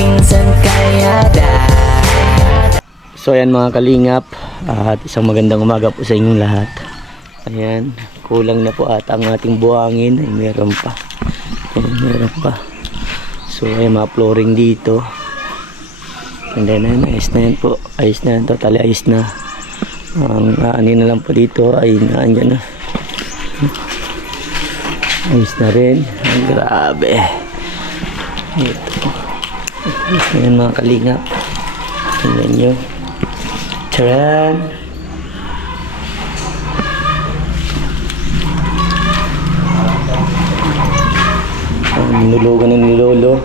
minsan kaya So ayan mga kalingap, at isang magandang umaga po sa inyong lahat. Ayan, kulang na po ata ang ating buhangin. Ay meron pa. Ayan, meron pa. So ayan, mga flooring dito. And then ayos na yan po. Ayos na yan, totally ayos na. Ang ano na lang po dito ay naandyan na. Ayos na rin. Ay, grabe. Ito. Ayos na yan mga kalingap. Tingnan nyo. Charan! Nilulugan ng nilolo.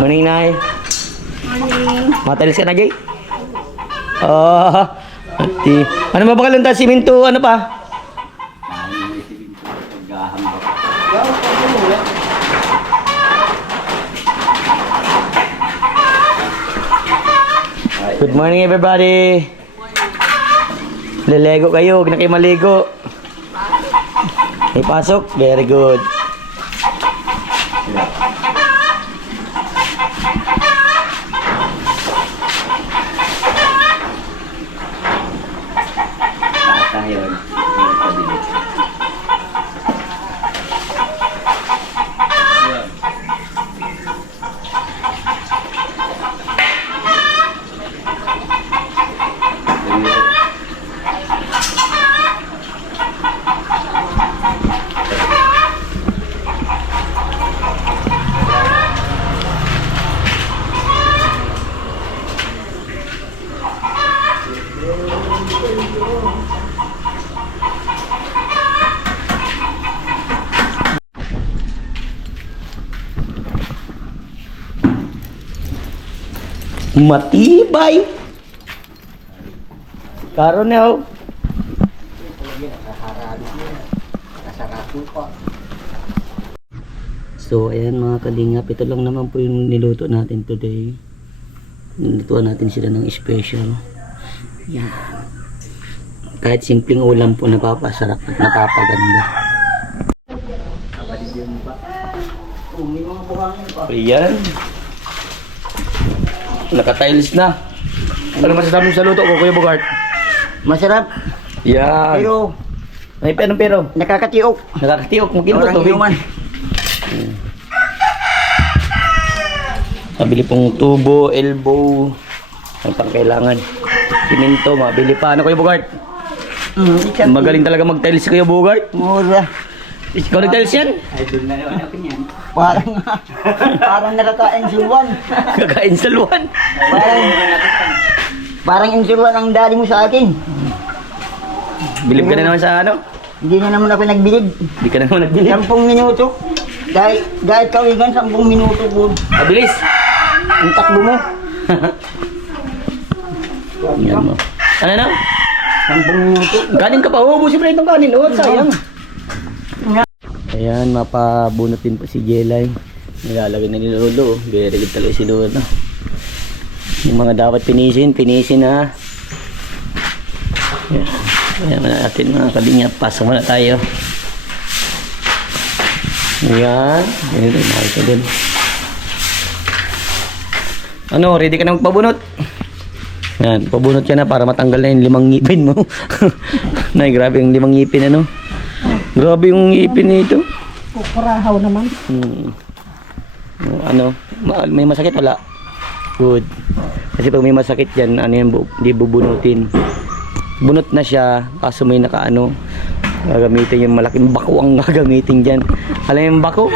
Morning, Nay. Morning. Matalis ka na, Jay? Ati. Ano ba ba kalunta? Siminto, ano pa? Good morning, everybody. Lilego kayo, huwag na kayo maligo. May pasok? Very good. Matibay. Karon na ho. So ayan mga kalingap, ito lang naman po yung niluto natin today. Nilutuan natin sila ng special. Yan. Kahit simpleng ulam po napapasarap at napapaganda. Ayan. Naka-tiles na. Ano masasabi mo sa luto ko, Kuya Bogart? Masarap. Yan. Pero May pero. nakakatiok. Nakakatiok. Mag-inom ka tubig. Mabili pong tubo, elbow. Ang pangkailangan. Siminto, mabili pa. Ano Kuya Bogart? Magaling talaga mag-tiles si Kuya Bogart. Mura. Ikaw nag-tiles yan? Parang nakaka-insulwan. Kakain sa luwan. Parang insulwan ang dali mo sa akin. Bilib ka na naman sa ano? Hindi na naman ako nagbilib. Hindi ka na naman nagbilib. 10 minuto. Dahil kawigan 10 minuto po. Mabilis. Ang takbo mo. Yan mo. Ano na? 10 minuto. Kanin ka pa. Ubusin mo na itong kanin. Oh, sayang. Ayan, mapabunot din po si Jelay. Nilalagay na ni Lolo. Very good talaga si Lolo. Yung mga dapat pinisin ha. Ayan. Ayan na natin mga kalingap. Pasok muna tayo. Ayan. Ayan, makita din. Ano, ready ka na magpabunot? Ayan, pabunot ka na para matanggal na yung 5 ngipin mo. Nay, grabe yung 5 ngipin ano. Grabe yung ngipin nito. Kukurahaw naman. Ano, may masakit wala? Good. Kasi pag may masakit dyan, ano yan, di bubunutin. Bunot na siya, kaso may nakaano, gagamitin yung malaking bako ang gagamitin dyan. Alam yung bako?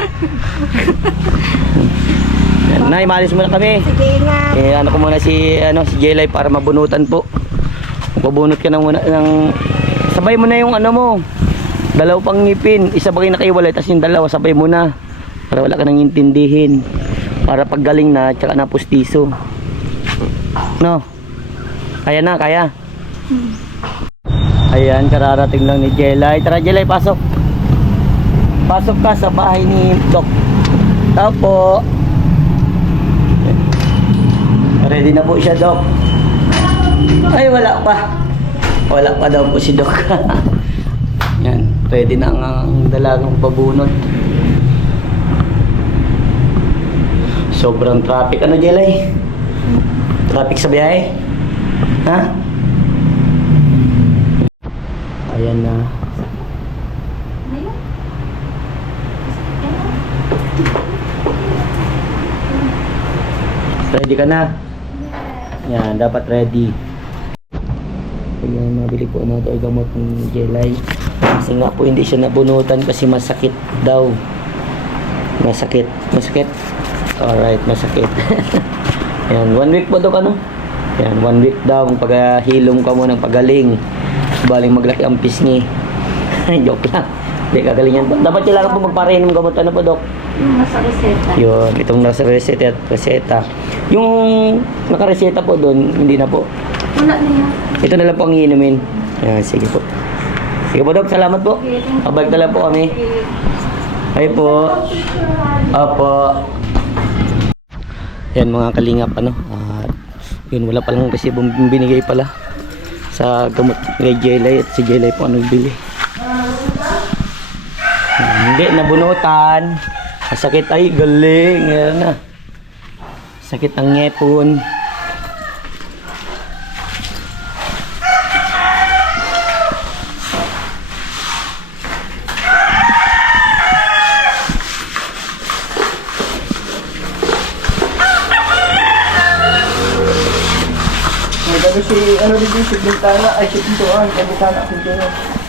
Yan, Nay, maalis muna kami. Sige nga. Ano ko muna si Jelay para mabunutan po. Pabunot ka na muna ng sabay mo na yung ano mo. 2 pang ngipin, isa bagay nakaiwalay, tapos yung 2 sabay mo na para wala ka nang intindihin, para paggaling na tsaka na pustiso. No? Kaya na, kaya. Ayan, kararating lang ni Jelay. Tara Jelay, pasok. Pasok ka sa bahay ni Doc. Tapo. Ready na po siya, Doc. Ay, wala pa. Wala pa daw po si Doc. Yan, ready na ang dalagang pabunot. Sobrang traffic. Ano, Jelay? Traffic sa biyahe? Ha? Ayan na. Ready ka na? Yan, dapat ready. Ayan, mabili po na ito ay gamot ng Jelay. Kasi nga po hindi siya nabunutan kasi masakit daw. Masakit. Masakit? Alright, masakit. Yan, 1 week po ito ka no? Yan, 1 week daw. Paghilom ka mo ng pagaling. Baling maglaki ang pisngi. Joke lang. Hindi kagalingan po. Dapat kailangan po magparinom gamot. Ano po, Dok? Yung nasa reseta. Yun, itong nasa reseta. Yung nakareseta po doon, hindi na po. Wala na yan. Ito na lang po ang iinumin. Yan, sige po. Sige po, Dok. Salamat po. Pabalik na lang po kami. Ay po. Opo. Yan mga kalingap, ano. Yun, wala palang kasi binigay pala sa gamot kay Jelay at si Jelay po ang nagbili. Hindi, nabunutan. Masakit ay galing. Yan na. Sakit ng ngepon. May si, ano din si Bintana, ay si Pintuan, kay Bintana, Pintuan.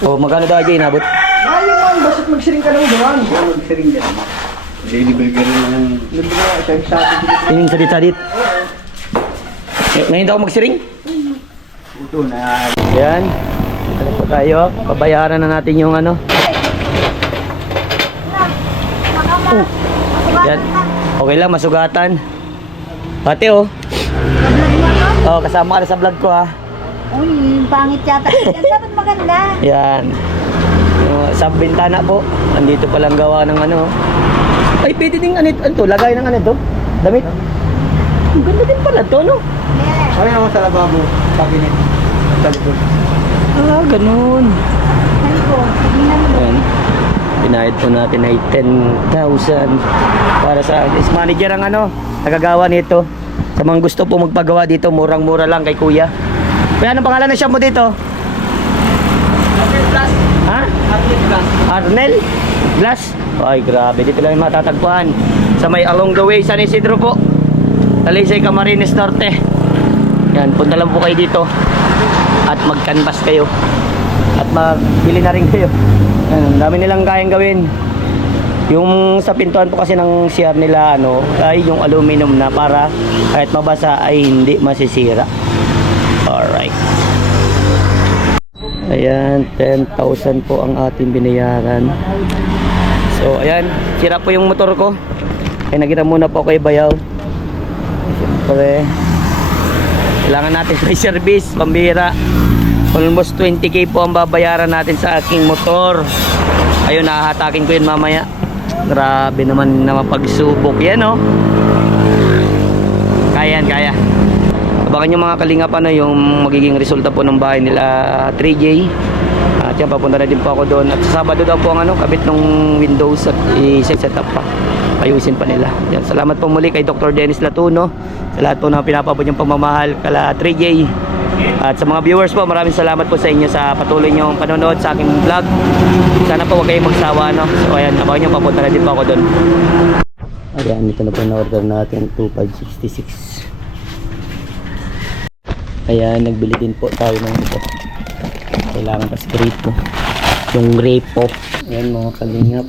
O, magkano daw Jay inabot? Ay, man, basta't magsiring ka ng doon. Oo, magsiring dyan. Deliver ka rin ng... Libre nga, isang sabi dito. Tining sadit-sadit. Ngayon daw ako magsiring? Ito na. Yan. Ano po tayo? Pabayaran na natin yung ano. Yan. Okay lang, masugatan. Ate oh. Oh, kasama ka na sa vlog ko ha. Uy, pangit yata. Dapat maganda. Yan. Sa bintana po. Andito palang gawa ng ano. Ay, pwede ding ano to, lagay ng ano to. Damit. Ang ganda din pala to, no? Yeah. Kami naman sa lababo, cabinet. Sa likod. Ah, ganun. Sabi ko, tingnan mo. Ayan. Pinahid po natin ay 10,000 para sa is manager ang ano, nagagawa nito. Sa mga gusto po magpagawa dito, murang-mura lang kay Kuya. Kuya, anong pangalan ng shop mo dito? Arnel Plus. Ha? Arnel Plus. Arnel? Glass? Ay, grabe. Dito lang yung matatagpuan. Sa may along the way, San Isidro po. Talisay, Camarines Norte. Yan, punta lang po kayo dito. At mag-canvas kayo. At magbili na rin kayo. Yan, ang dami nilang kayang gawin. Yung sa pintuan po kasi ng CR nila ano, ay yung aluminum na para kahit mabasa ay hindi masisira. Alright. Ayan, 10,000 po ang ating binayaran. So ayan, sira po yung motor ko. Kaya nagita muna po kay Bayaw. Siyempre, kailangan natin may service, pambira. Almost 20k po ang babayaran natin sa aking motor. Ayun, nakahatakin ko yun mamaya. Grabe naman na mapagsubok yan, oh. Kaya yan, kaya. Abangan yung mga kalingap ano, yung magiging resulta po ng bahay nila 3J. At yan, papunta na din po ako doon. At sa Sabado daw po ang ano, kabit ng Windows at i-set up pa. Ayusin pa nila. Yan, salamat po muli kay Dr. Dennis Latuno. Sa lahat po na pinapabot yung pagmamahal kala 3J. At sa mga viewers po, maraming salamat po sa inyo sa patuloy nyo panonood sa aking vlog. Sana po huwag kayong magsawa, no? So ayan, abangan nyo, papunta na din po ako doon. Ayan, ito na po na-order natin, 2566. Ayan, nagbili din po tayo ng ito. Kailangan pa grapo. Yung grapo. Ayan mga kalingap.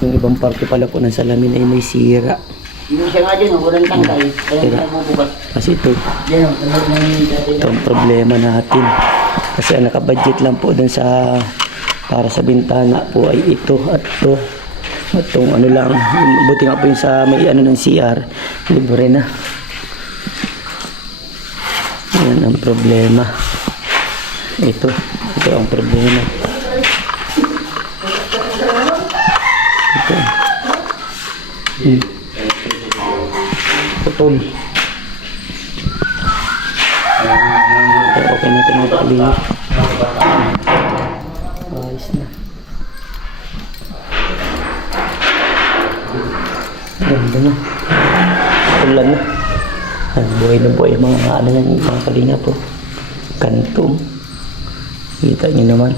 Yung ibang parte pala po ng salamin ay may sira. Yung siya nga dyan, walang tangkay. Kaya Sira. hindi bubukas. Kasi ito, Yan, tangkay na yung ito ang problema natin. Kasi ang nakabudget lang po dun sa para sa bintana po ay ito at ito. At itong ano lang, buti nga po yung sa may ano ng CR, libre na. Yan ang problema. Ito ang problema. Ito. Putol. Okay na ito mga kalingap. Ayos na. Yan. Ganda na. Ulan na. Buhay na buhay mga ano yan, mga kalinga po. Kanto. Kita niyo naman.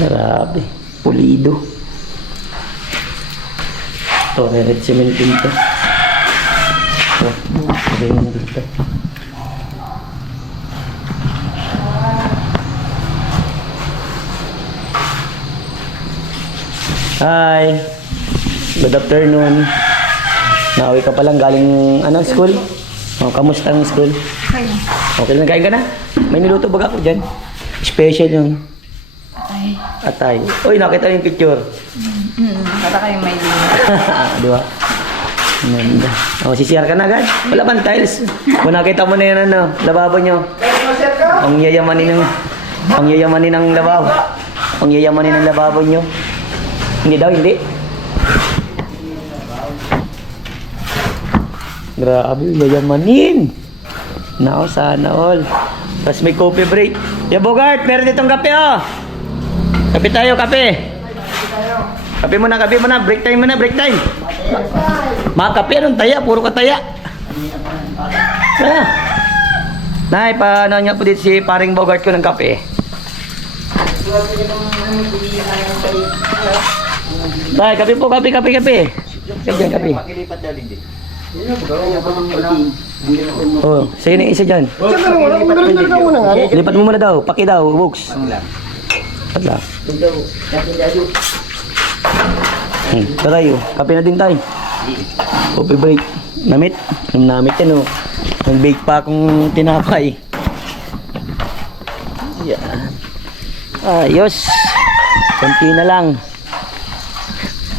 Grabe. Pulido. Ito, red cement dito. Ito, sabihin na dito. Hi! Good afternoon. Nauwi ka pa lang galing ano, school? Oh, kamusta ang school? Okay lang, kain ka na? May niluto baga ako dyan. Special yun. Atay. Uy, nakita yung picture. Para kayo may din. Di ba? Ganda. Oh, CCR ka na agad? Wala pang tiles. Kung nakita mo na yan, ano, lababo nyo. Ang yayamanin ng lababo. Ang yayamanin ng lababo nyo. Hindi daw, hindi. Grabe, yayamanin. Nao, sana all. Tapos may coffee break. Ya Bogart, meron ditong kape, oh. Kape tayo, kape. Kape muna, kape muna. Break time muna, break time. Mga kape, anong taya? Puro ka taya. Nay, paano niya po dito si paring Bogart ko ng kape? Tay, kape po, kape. Kape, kape. Oh, sa'yo na isa dyan. Lipat mo muna daw, paki daw, books. Patla. Tayo, kape na din tayo. Coffee break. Namit yan oh. Nag-bake pa akong tinapay. Yan. Ayos. Kunti na lang.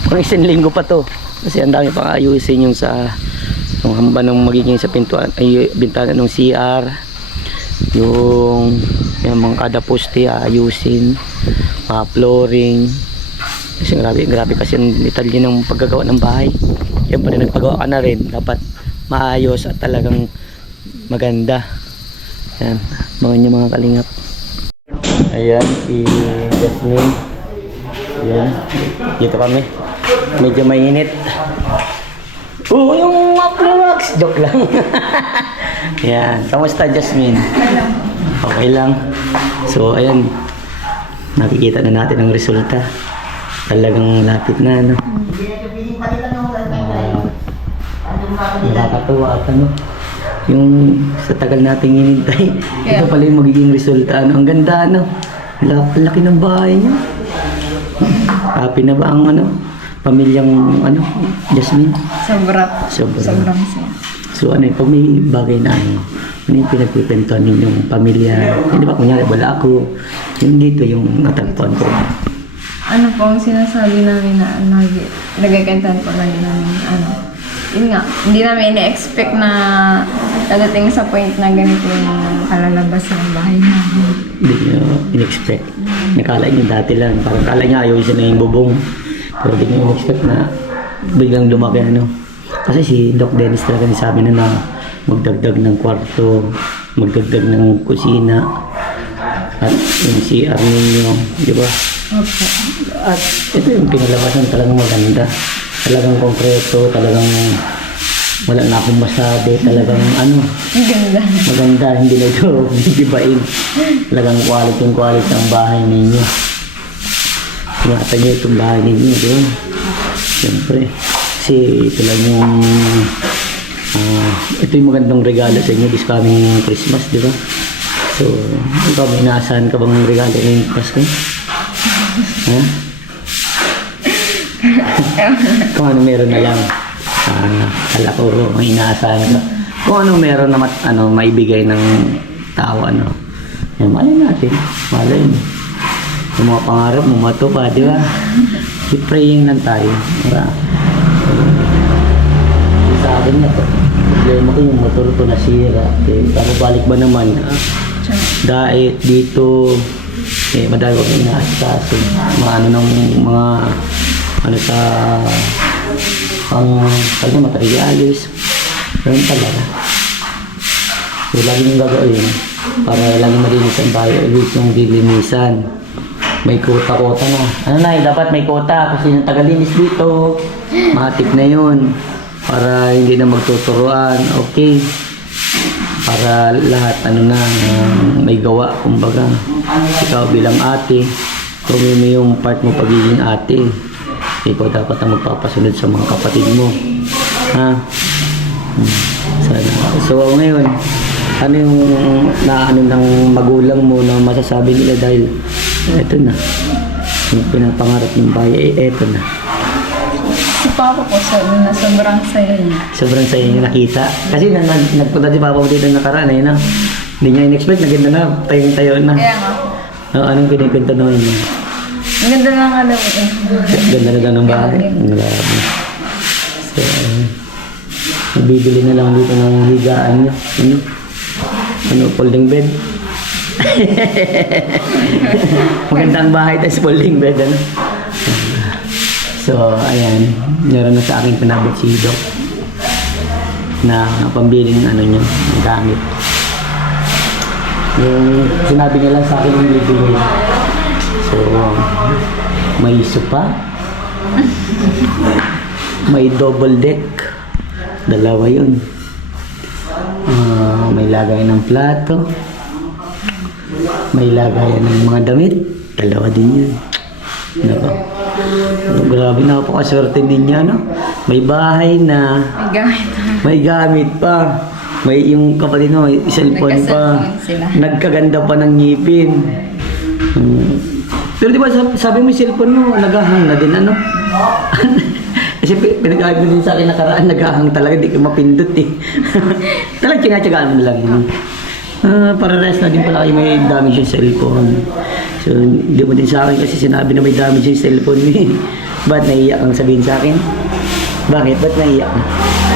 Kung isang linggo pa to. Kasi ang dami pang ayusin yung sa yung hamba ng magiging sa pintuan ay bintana ng CR. Yung mga kada poste ayusin. Mga flooring. Kasi grabe kasi ang detalye ng paggagawa ng bahay. Yan pa rin nagpagawa ka na rin. Dapat maayos at talagang maganda. Yan. Mga nyo mga kalingap. Ayan si Jasmine. Ayan. Dito kami. Medyo mainit. Yung Afromax. Joke lang. Ayan. Kamusta Jasmine? Okay lang. So ayan. Nakikita na natin ang resulta. Talagang lapit na ano. Nakakatuwa at ano. Yung sa tagal nating hinintay. Ito pala yung magiging resulta. Ano. Ang ganda ano. Laki ng bahay niya. Happy na ba ang ano? Pamilyang ano, Jasmine? Sobrang saya. So ano pag may bagay na ano yung pinagpipintuan ninyong pamilya, hindi ba kunyari wala ako, yung dito yung natagpuan ko. Ano po ang sinasabi namin na nagkakantahan po lagi namin, yun nga, hindi namin ina-expect na dadating sa point na ganito yung kalalabas ng bahay namin. Hindi nyo in-expect. Nakala nyo dati lang, parang kala nyo ayaw siya na yung bubong. Pero hindi nyo in-expect na biglang lumaki ano. Kasi si Doc Dennis talaga sabi na magdagdag ng kwarto, magdagdag ng kusina, at yung CR ninyo, di ba? Opo. At ito yung pinalabasan talagang maganda. Talagang konkreto, talagang wala na akong masabi, talagang ano, maganda, hindi na ito bibibain. Talagang quality ang bahay ninyo. Ingatan nyo itong bahay ninyo, di ba? Siyempre. Kasi ito lang yung ito yung magandang regalo sa inyo this coming Christmas, di ba? So, ikaw may inaasahan ka bang regalo ngayong Pasko? Ha? Kung ano meron na lang. Kala ko may inaasahan ka. Kung ano meron na maibigay ng tao, ano. Yan, malay natin. Malay mo. Yung mga pangarap mo, matupad, di ba? Keep praying lang tayo. Sa akin na to. Problema ko yung motor ko nasira. Pero balik ba naman? Diet dito. Madami ko yung inaasikaso. Ano sa materialis. Ganun talaga. So, lagi yung gagawin para lagi malinis ang bahay. Ulit yung dilinisan. May kota-kota na. Ano na, dapat may kota kasi yung tagalinis dito. Matip na yun. Para hindi na magtuturuan. Okay. Para lahat, may gawa. Kumbaga, ikaw bilang ate, kung yung part mo pagiging ate, ikaw dapat ang magpapasunod sa mga kapatid mo. Ha? Sana. So, ngayon, ano yung naano ng magulang mo na masasabi nila dahil eto na, yung pinapangarap ng bahay, eto na. Si Papa po, sobrang saya niya. Sobrang saya niya nakita. Kasi nagpunta si Papa mo dito nakaraan, ayun na. Hindi niya in-expect na ganda na, tayong-tayo na. Kaya nga po. Anong kinikwento naman niya? Ang ganda na nga daw eh. Ganda na daw ng bahay. Grabe. So, bibili na lang dito ng higaan niya. Folding bed. Magandang bahay, tapos folding bed, ano? So, ayan. Meron na sa akin pinabot si Doc na pambiling niya, gamit. Yung sinabi niya lang sa akin yung bibili. So, may sopa. May double deck. Dalawa yun. May lagay ng plato. May lagayan ng mga damit. Dalawa din yun. Nako. Grabe, napakaswerte niya, no? May bahay na. May gamit. May gamit pa. May yung kapatid mo, may cellphone pa. Nagka-cellphone sila. Nagkaganda pa ng ngipin. Pero di ba sabi mo yung cellphone mo, naghahang na din, ano? Kasi pinag-ayag mo din sa akin nakaraan, naghahang talaga, di ka mapindot eh. Talagang kinatsagaan mo lang yun. Para rest na din pala kayo may damage yung cellphone. So, hindi mo din sa akin kasi sinabi na may damage yung cellphone mo eh. Ba't naiiyak kang sabihin sa akin? Bakit? Ba't naiiyak ka?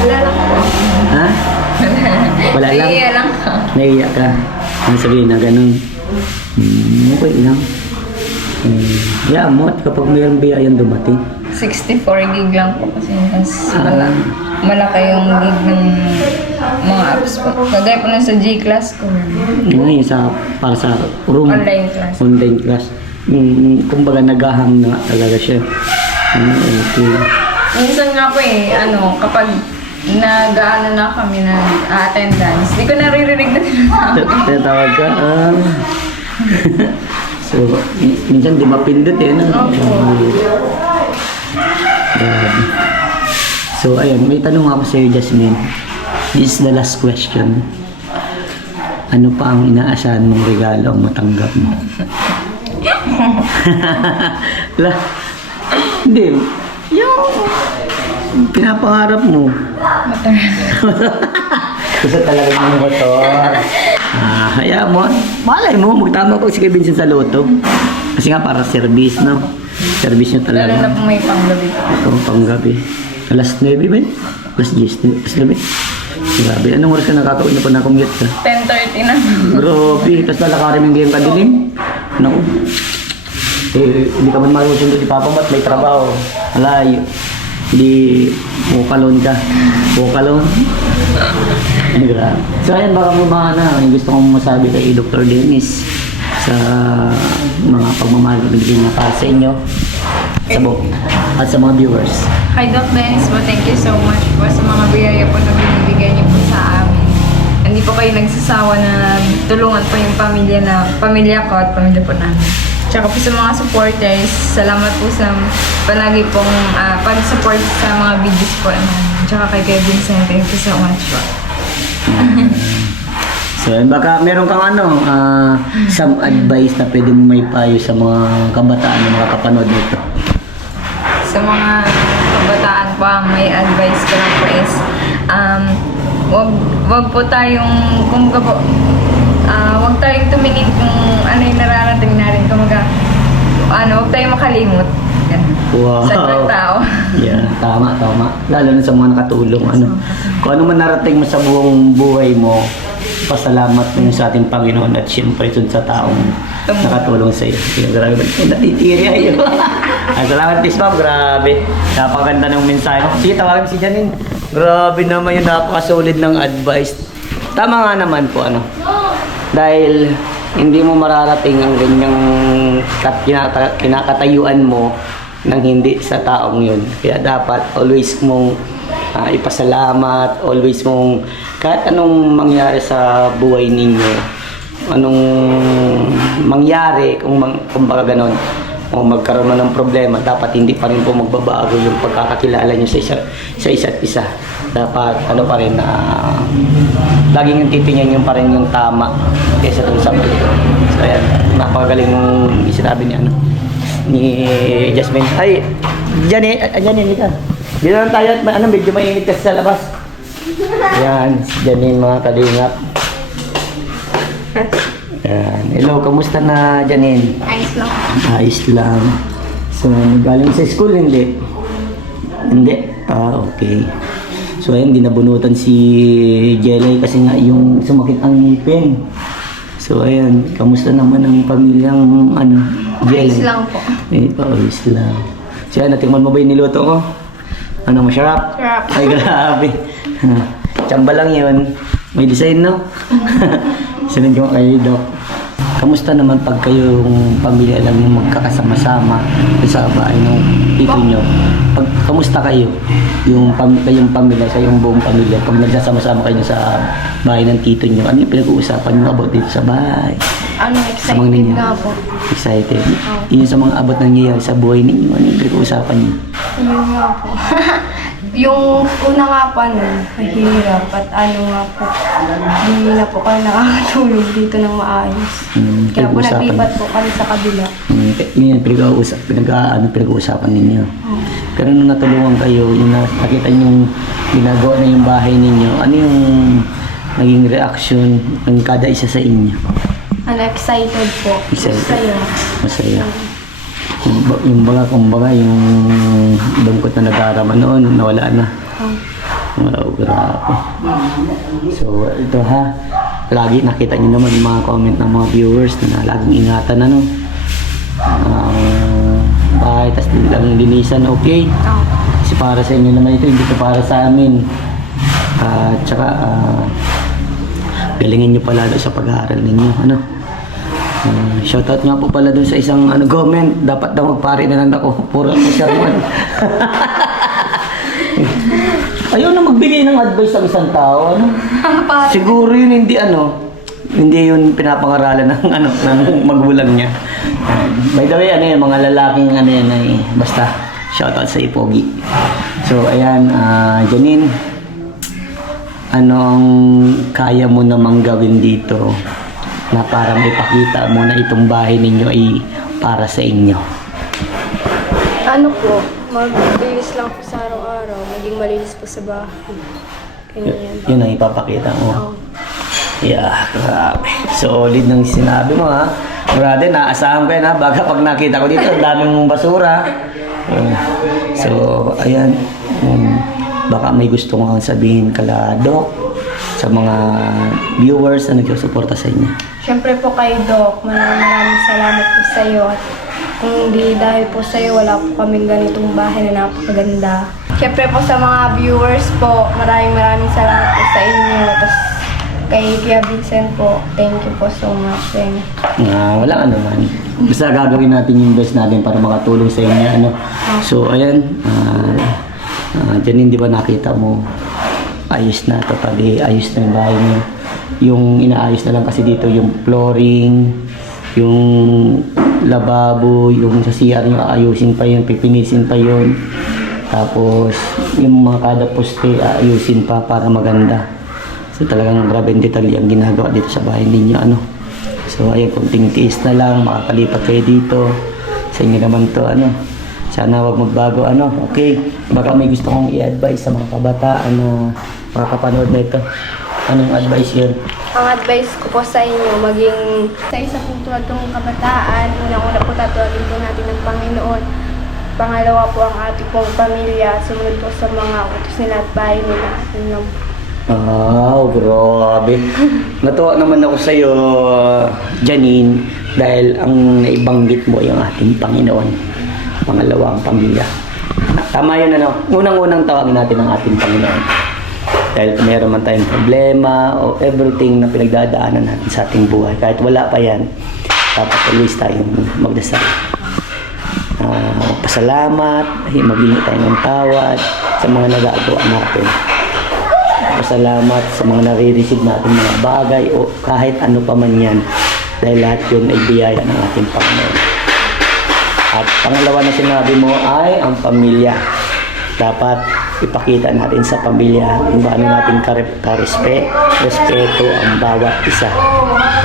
Wala lang po. Ha? Wala lang? Naiiyak lang po. Naiiyak ka? Ang sabihin na ganun. Okay lang. Yeah, mo at kapag mayroong biyayang dumating. 64 gig lang po kasi malaki yung gig ng mga apps po. Kagaya po na sa G-Class ko. Ngayon para sa room. Online class. Online class. Kumbaga naghahang na nga talaga siya. Okay. Minsan nga po kapag nag-ano na kami ng attendance, di ko naririnig na tinatawag. Tinatawag ka? So, minsan di mapindot eh. No? So, ayun, may tanong ako sa iyo, Jasmine. This is the last question. Ano pa ang inaasahan mong regalo ang matanggap mo? Hindi. Yung pinapangarap mo. Gusto talaga ng motor. Hayaan mo. Malay mo, magtama ko si Kevin sa loto. Kasi nga para service, no? Service nyo talaga. Lalo na po may panggabi po. Oo, panggabi. Alas 9 ba? Alas 10. Alas 9. Grabe. Anong oras ka nakakauwi na pa na-commute ka? 10:30 na. Grabe. Tapos lalakarin mo yung kadilim. Naku. Hindi ka man malusundo di Papa Mat. May trabaho. Malayo. Hindi mukalon ka. Mukalon. Grabe. So ayan, baka mo ba may gusto kong masabi kay Dr. Dennis sa mga pagmamahal na binigay niya para sa inyo at sa mga viewers. Hi Doc Dennis po, thank you so much po sa mga biyaya po na binibigay niyo po sa amin. Hindi po kayo nagsasawa na tulungan po yung pamilya ko at pamilya po namin. Tsaka po sa mga supporters, salamat po sa palagi pong pag-support sa mga videos po namin. Tsaka kay Kevin Sen, thank you so much po. So, baka meron kang some advice na pwede mo may payo sa mga kabataan na mga kapanood nito. Sa mga kabataan po, may advice ko lang po is, wag po tayong, kumbaga po, wag tayong tumingin kung ano yung nararating natin, kumbaga, wag tayong makalimot. Ganun. Wow. Sa ibang tao. Yeah, tama. Lalo na sa mga nakatulong. Kung ano man narating mo sa buong buhay mo, pasalamat mo sa ating Panginoon at siyempre dun sa taong nakatulong sa iyo. Grabe. Natitiri ayo. Salamat, Miss Ma'am. Grabe. Napakaganda ng mensahe. Sige, tawagin si Janine. Grabe naman yung napakasolid ng advice. Tama nga naman po, Dahil hindi mo mararating ang ganyang kinakatayuan mo nang hindi sa taong yun. Kaya dapat always mong ipasalamat, always mong kahit anong mangyari sa buhay ninyo, anong mangyari, kung baka ganon, o magkaroon na ng problema, dapat hindi pa rin po magbabago yung pagkakakilala nyo sa isa't isa. Dapat ano pa rin na laging yung titingnan nyo pa rin yung tama kaysa dun sa mali. So ayan, napakagaling nung sinabi ni Jasmine. Ay, Janine, dito. Dito lang tayo at medyo mainit kasi sa labas. Ayan, si Janine mga kalingap. Ayan. Hello, kamusta na Janine? Ayos lang. Ayos lang. So, galing sa school, hindi? Hindi? Okay. So, ayan, dinabunutan si Jelly kasi nga yung sumakit ang ngipin. So, ayan, kamusta naman ang pamilyang, Jelly? Ayos lang po. Ayos lang. So, ayan, natikman mo ba yung niluto ko? Masarap? Sarap. Ay, grabe. Tsamba lang yun. May design, no? Sinend ko kay Doc. Kamusta naman pag kayong pamilya lang yung magkakasama-sama sa bahay ng tito nyo? Kamusta kayo? Kayong pamilya, sa yung buong pamilya, pag nagsasama-sama kayo sa bahay ng tito nyo, ano yung pinag-uusapan nyo about dito sa bahay? Excited ninyo? nga po. Excited? Yun sa mga abot nangyayari sa buhay ninyo, ano yung pinag-uusapan nyo? Yun nga po. Yung una nga po, mahirap at nga po, hindi na po kami nakakatulog dito ng maayos. Kaya po Pinag-uusapan naglipat po kami sa kabila. Yun yung pinag-uusapan ninyo. Pero nung natulungan kayo, yung nakita yung ginagawa na yung bahay ninyo, ano yung naging reaction ng kada isa sa inyo? Excited po. Excited. Masaya. Masaya. Kumbaga, yung lungkot na nadarama noon, nawala na. Wow, grabe. So, ito ha. Lagi nakita niyo naman yung mga comment ng mga viewers na laging ingatan, bahay, tas lang linisan, okay? Kasi para sa inyo naman ito, hindi ito para sa amin. Tsaka, galingin nyo palalo sa pag-aaral ninyo, shoutout nga po pala dun sa isang comment, dapat daw magpare na lang ako, puro ako sermon. Ayaw na magbigay ng advice sa isang tao, siguro yun hindi yun pinapangaralan ng ng magulang niya. By the way, mga lalaking basta shoutout sa Ipogi. So ayan, Janine, anong kaya mo namang gawin dito na para maipakita mo na itong bahay ninyo ay para sa inyo? Maglinis lang po sa araw-araw, maging malinis po sa bahay. Yun ang ipapakita mo. Yeah, grabe. Solid ng sinabi mo, ha. Brother, naasahan ko yan, ha. Baga pag nakita ko dito, ang daming basura. So, ayan. Baka may gusto kong sabihin kala Doc sa mga viewers na nagsusuporta sa inyo. Siyempre po kay Doc, maraming salamat po sa iyo. At kung hindi dahil po sa iyo, wala po kaming ganitong bahay na napakaganda. Siyempre po sa mga viewers po, maraming salamat po sa inyo. Tapos kay Kuya Vincent po, thank you po so much. Wala naman. Basta gagawin natin yung best natin para makatulong sa inyo. So, ayan. Dyan hindi ba nakita mo? Ayos na, totally ayos na yung bahay niyo. Yung inaayos na lang kasi dito yung flooring, yung lababo, yung sa CR niyo aayusin pa yun, pipinisin pa yun. Tapos yung mga kada poste aayusin pa para maganda. So talagang grabe ang detalye ang ginagawa dito sa bahay ninyo, So ayun, kunting tiis na lang, makakalipat kayo dito. Sa inyo naman to, sana wag magbago, okay? Baka may gusto kong i-advise sa mga kabataan na makakapanood na ito. Anong advice yun? Ang advice ko po sa inyo, maging sa isa pong tulad ng kabataan, unang-una po tatuagin po natin ng Panginoon. Pangalawa po ang ating pong pamilya, sumunod po sa mga utos nila at bahay nila. Grabe. Natuwa naman ako sa iyo, Janine, dahil ang naibanggit mo yung ating Panginoon. Pangalawa ang pamilya. Tama yun, unang-unang tawagin natin ang ating Panginoon. Dahil kung meron man tayong problema o everything na pinagdadaanan natin sa ating buhay, kahit wala pa yan, dapat always tayong magdasal. Pasalamat, maghingi tayo ng tawad sa mga nagagawa natin. Pasalamat sa mga nare-receive natin mga bagay o kahit ano pa man yan, dahil lahat yun ay biyaya ng ating Panginoon. At pangalawa na sinabi mo ay ang pamilya. Dapat ipakita natin sa pamilya kung paano natin respeto ang bawat isa.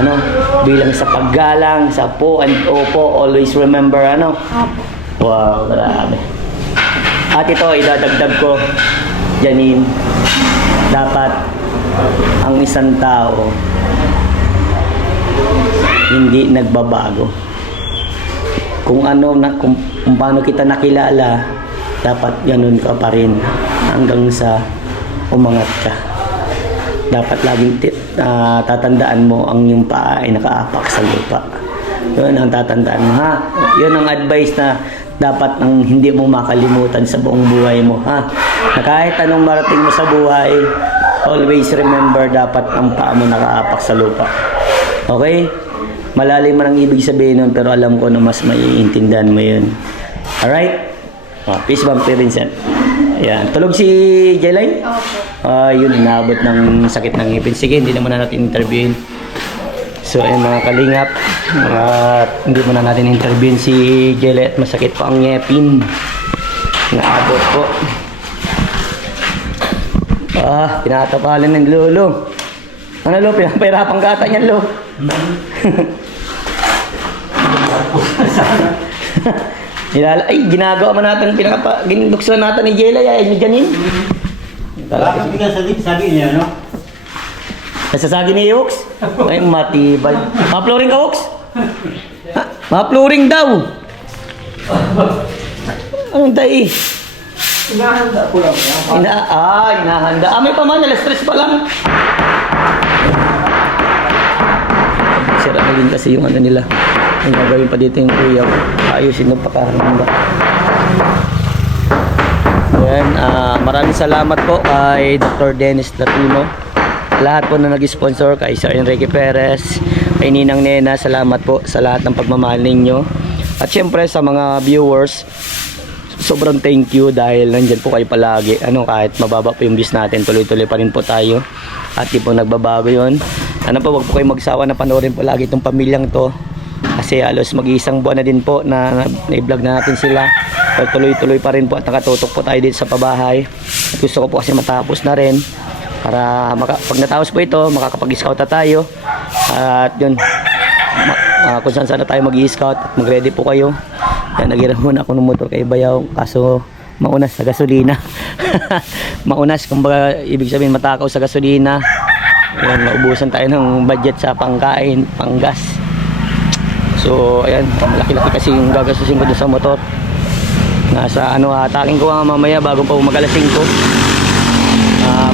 Ano? Bilang sa paggalang, sa po and opo, always remember, ano? Wow, grabe. At ito, idadagdag ko, Janine, dapat ang isang tao hindi nagbabago. Kung paano kita nakilala, dapat ganun ka pa rin hanggang sa umangat ka. Dapat laging tatandaan mo ang iyong paa ay nakaapak sa lupa. Yun ang tatandaan mo, ha? Yun ang advice na dapat ang hindi mo makalimutan sa buong buhay mo, ha? Na kahit anong marating mo sa buhay, always remember dapat ang paa mo nakaapak sa lupa. Okay? Malalim man ang ibig sabihin nun, pero alam ko na mas maiintindihan mo yun. Alright? Peace bomb, Vincent. Ayan. Tulog si Jelay? Opo. Yun, inaabot ng sakit ng ngipin. Sige, hindi naman na natin interviewin. So, ayan mga kalingap. Hindi muna natin interviewin si Jelay at masakit pa ang ngipin. Naabot po. Pinatapalan ng lolo. Ano lo, pinapahirapan ka ata niyan lo. Ay, ginagawa man natin, ginudukso natin ni Jelay, ay ni Janine. Bakit ka sabi niya, no? Nasasagi ni Yux? Ay, matibay. Ma-flooring ka, Yux? Ma-flooring daw. Anong tayo? Hinahanda ko lang. Hinahanda. May paman, stress pa lang. Sira na din kasi yung ano nila. Yung gagawin pa dito yung kuya ko. Ayusin ng pakaranda. Ayan, maraming salamat po kay Dr. Dennis Latuno. Lahat po na nag-sponsor, kay Sir Enrique Perez, kay Ninang Nena, salamat po sa lahat ng pagmamahal ninyo. At syempre sa mga viewers, sobrang thank you dahil nandyan po kayo palagi. Kahit mababa po yung views natin, tuloy-tuloy pa rin po tayo. At di po nagbabago yun. Wag po kayo magsawa na panoorin po lagi itong pamilyang to. Kasi halos mag-iisang buwan na din po na i-vlog na natin sila. So, tuloy-tuloy pa rin po at nakatutok po tayo dito sa pabahay. At gusto ko po kasi matapos na rin. Para pag natapos po ito, makakapag-scout na tayo. At yun, kung saan sana tayo mag-i-scout at mag-ready po kayo. Yan, nag-iram muna ako ng motor kay Bayaw. Kaso maunas sa gasolina. Maunas, kumbaga ibig sabihin matakaw sa gasolina. Yan, maubusan tayo ng budget sa pangkain, panggas. So ayan, malaki-laki kasi yung gagastusin ko dun sa motor. Nasa hatakin ko nga mamaya bago pa umaga alas 5.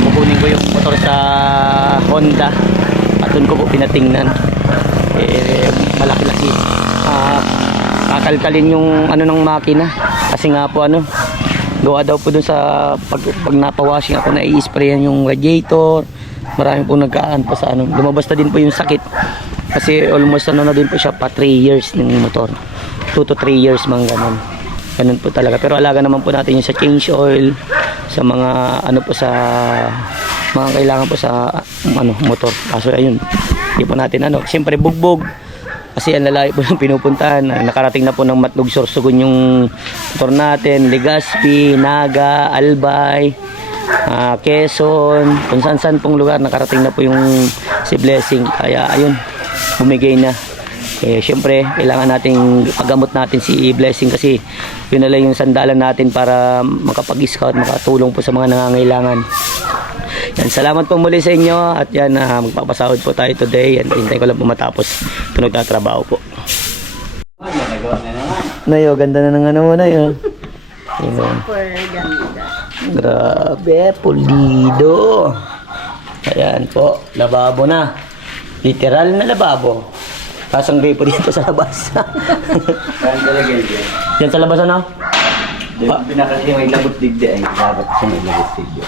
Kukunin ko yung motor sa Honda at doon ko po pinatingnan. Malaki-laki. Kakalkalin yung ng makina. Kasi nga po gawa daw po dun sa pag napawashing ako na i-sprayan yung radiator. Marami pong nagkaan pa sa lumabas na din po yung sakit. Kasi almost na din po siya pa 3 years ng motor. 2 to 3 years mga ganun. Ganun po talaga. Pero alaga naman po natin yung sa change oil, sa mga po sa mga kailangan po sa motor. Kaso ayun, hindi po natin siyempre bugbog. Kasi ang lalaki po ng pinupuntahan. Nakarating na po ng Matlog, Sorsogon yung motor natin. Legazpi, Naga, Albay, Quezon, kung saan pong lugar nakarating na po yung si Blessing. Kaya ayun, bumigay na. Siyempre kailangan nating paggamot natin si Blessing kasi yun na lang yung sandalan natin para makapag-scout, makatulong po sa mga nangangailangan. Yan, salamat po muli sa inyo at yan, magpapasahod po tayo today. Yan, hintay ko lang po matapos ito nagtatrabaho po. Nayo, ganda na ng mo na yun. Super ganda. Grabe, pulido. Ayan po, lababo na. Literal na lababo. Kasang gripo dito sa labas. Saan talaga yun? Yan sa labas Pinakasi may labot digdi ay dapat sa may labot digdi.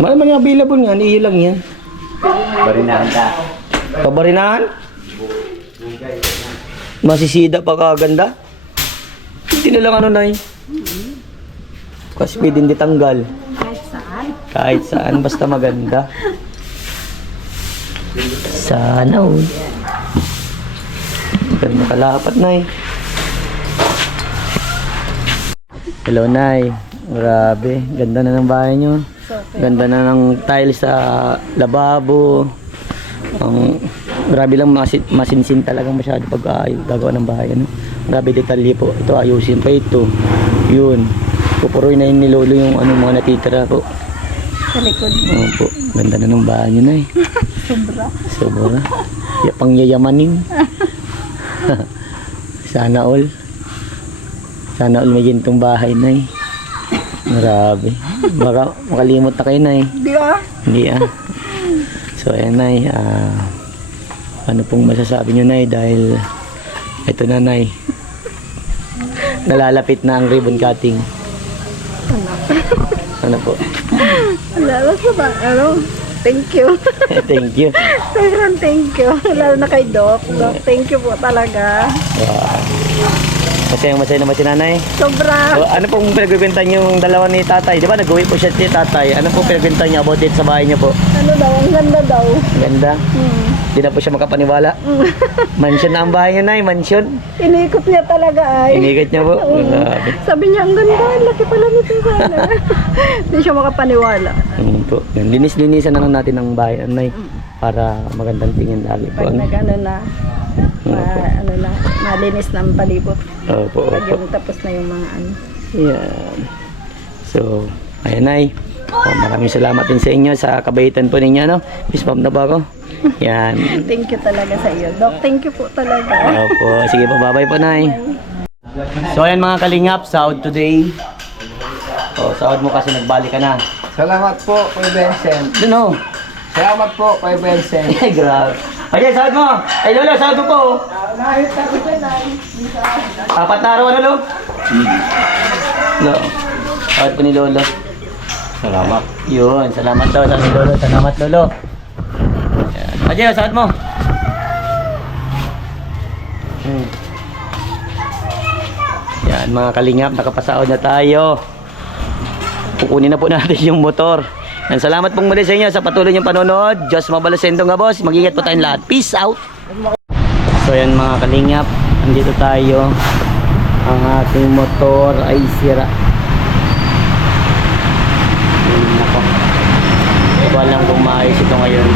Maraming available nga, lang yan. Barinahan ka. Pabarinahan? Masisida pa kaganda? Hindi na lang ano, Nay. Kasi pwede hindi tanggal. Kahit saan. Kahit saan, basta maganda. Sana all. Ganda kalapat, Nay. Hello, Nay. Grabe, ganda na ng bahay nyo. Ganda na ng tiles sa lababo. Grabe lang masinsin talagang masyado pag gagawa ng bahay. Ano? Grabe detalye po. Ito ayusin pa ito. Yun. Pupuroy na yun ni Lolo yung mga natitira po. Sa likod. Po. Ganda na ng bahay nyo, Nay. Sobra. Sobra. Pangyayamanin. Sana all. Sana all may gintong bahay, Nay. Grabe. Baka makalimot na kayo, Nay. Di ba? Hindi So ayan, Nay. Ano pong masasabi nyo, Nay? Dahil ito na, Nay. Nalalapit na ang ribbon cutting. Ano po? Lalo sa ba? Ano? Thank you. Thank you. Sobrang thank you. Lalo na kay Doc. Doc, thank you po talaga. Wow. Masaya naman si Nanay. Sobra. So, ano pong pinagbibenta yung dalawa ni Tatay? Di ba nag-uwi po siya si Tatay? Ano pong pinagbibenta niya about it sa bahay niyo po? Ano daw? Ang ganda daw. Ganda. Di na po siya makapaniwala. Mansion na ang bahay niya, Nay. Mansion. Inikot niya talaga ay. Inigat niya po. Grabe. Sabi niya, ang ganda. Ang laki pala nito sana. Hindi siya makapaniwala. Po. Yan, linis-linisan na lang natin ang bahay, Nay. Para magandang tingin lagi po. Pag Ano? nag-ano na, ano na, malinis na ang palibot. Opo, Pag opo. yung tapos na yung mga ano. Yan. So, ayan, Nay. Maraming salamat din sa inyo sa kabaitan po ninyo, no? Peace bomb na ba ako? Yan. Thank you talaga sa iyo. Doc, thank you po talaga. Opo. Sige po, bye-bye po, Nay. So, ayan mga kalingap, sahod today. Sahod mo kasi nagbalik ka na. Salamat po, Kuya Vincent. Doon, oh. Salamat po, Kuya Vincent. Ay, grabe. Ayan, sahod mo. Ay, Lolo, sahod mo po. Nakita ko dyan, ay. 4 na araw, ano, Lolo? Lolo. Sahod po ni Lolo. Salamat. Yun, salamat daw, sabi ni Lolo. Salamat, Lolo. Ayan, sahod mo. Yan, mga kalingap, nakapasahod na tayo. Kukunin na po natin yung motor. Yan, salamat pong muli sa inyo sa patuloy niyong panonood. Diyos mabalasendo nga, boss. Mag-ingat po tayong lahat. Peace out! So yan mga kalingap, andito tayo. Ang ating motor ay sira. Ayun, nako. Hindi ko alam kung maayos ito ngayon.